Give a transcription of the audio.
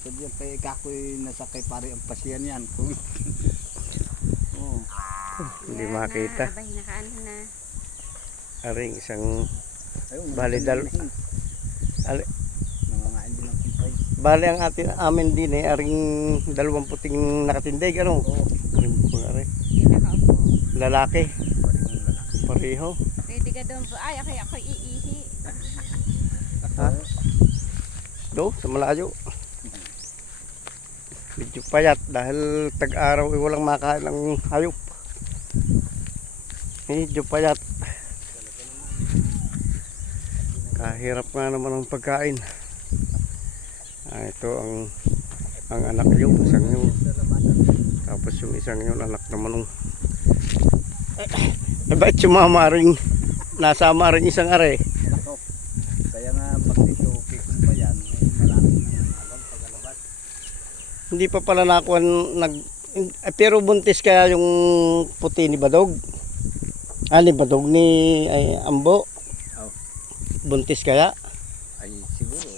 Sadyang kay kakoy nasa kay pare ang pasyan yan. Oh. Hindi makita. Abay, nakaano na. Aring isang Ayun, bali dal. Nangangain din ng kumpay. Bali ang amin din aring dalawang puting nakatindig ano. Oo. Aring pangari. Hindi nakaupo. Lalaki. Parehong lalaki. Pareho. Pwede ka doon po. Ay, ako iihi. Ha? Do sa malayo. Medyo payat dahil tag-araw walang makain ng hayop. Medyo payat. Kahirap nga naman ang pagkain. Ito ang anak yun, isang yun. Tapos yung isang yun, anak naman ng bakit sumama rin, nasama rin isang are. Nako. Kaya nga pag dito kumpay yan, malaki ng alam pagalabat. Hindi pa pala nakuha pero buntis kaya yung puti ni Badog. Ni Badog ni Ambo. Oh. Buntis kaya? Ay siguro.